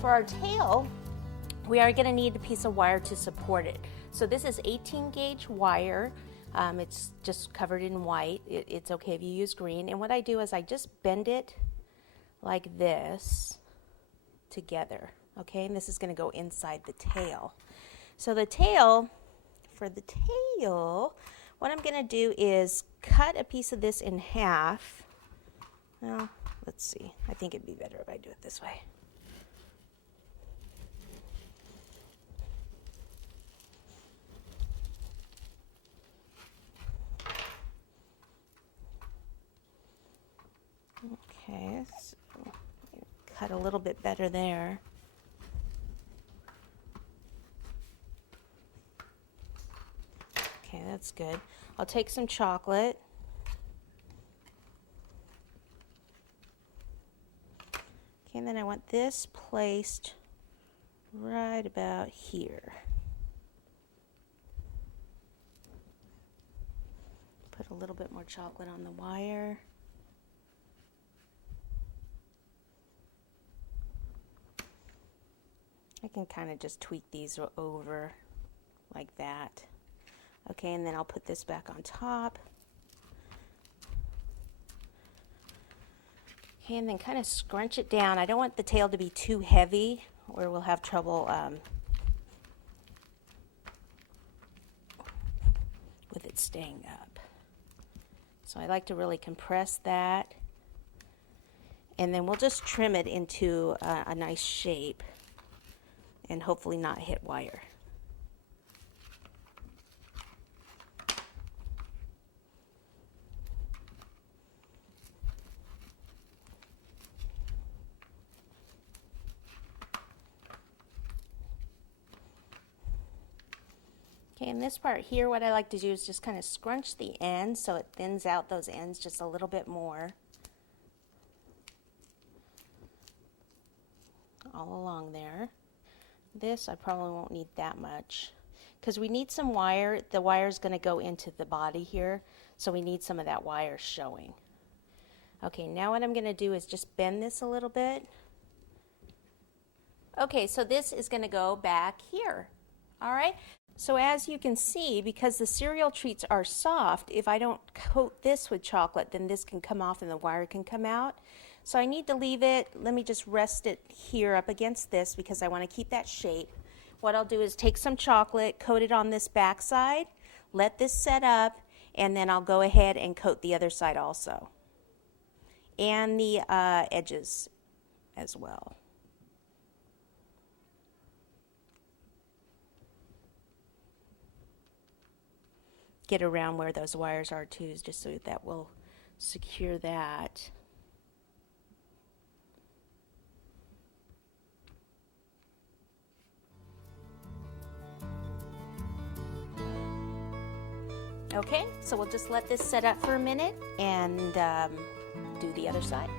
For our tail, we are going to need a piece of wire to support it. So this is 18 gauge wire. It's just covered in white. It's okay if you use green. And what I do is I just bend it like this together. Okay, and this is going to go inside the tail. So the tail, for the tail, what I'm going to do is cut a piece of this in half. Well, let's see. I think it'd be better if I do it this way. Okay, so cut a little bit better there. Okay, that's good. I'll take some chocolate. Okay, and then I want this placed right about here. Put a little bit more chocolate on the wire. I can kind of just tweak these over like that. Okay, and then I'll put this back on top. Okay, and then kind of scrunch it down. I don't want the tail to be too heavy or we'll have trouble with it staying up. So I like to really compress that. And then we'll just trim it into a nice shape and hopefully not hit wire. Okay, in this part here, what I like to do is just kind of scrunch the ends so it thins out those ends just a little bit more. All along there. This I probably won't need that much because we need some wire. The wire is going to go into the body here, so we need some of that wire showing. Okay, now what I'm going to do is just bend this a little bit. Okay, so this is going to go back here. All right, so as you can see, because the cereal treats are soft, if I don't coat this with chocolate, then this can come off and the wire can come out. So I need to leave it, let me just rest it here up against this because I want to keep that shape. What I'll do is take some chocolate, coat it on this back side, let this set up, and then I'll go ahead and coat the other side also. And the edges as well. Get around where those wires are too, just so that will secure that. Okay, so we'll just let this set up for a minute and do the other side.